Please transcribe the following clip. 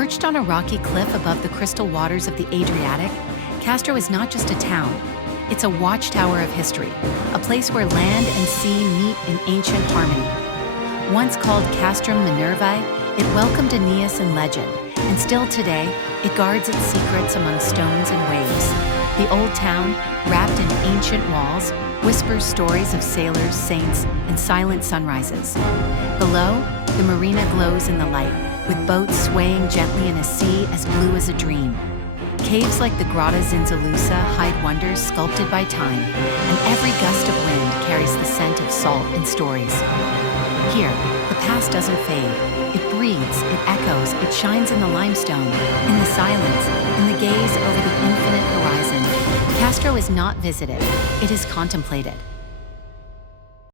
Perched on a rocky cliff above the crystal waters of the Adriatic, Castro is not just a town. It's a watchtower of history, a place where land and sea meet in ancient harmony. Once called Castrum Minervae, it welcomed Aeneas in legend, and still today, it guards its secrets among stones and waves. The old town, wrapped in ancient walls, whispers stories of sailors, saints, and silent sunrises. Below, the marina glows in the light, with boats swaying gently in a sea as blue as a dream. Caves like the Grotta Zinzulusa hide wonders sculpted by time, and every gust of wind carries the scent of salt and stories. Here, the past doesn't fade. It breathes, it echoes, it shines in the limestone, in the silence, in the gaze over the infinite horizon. Castro is not visited, it is contemplated.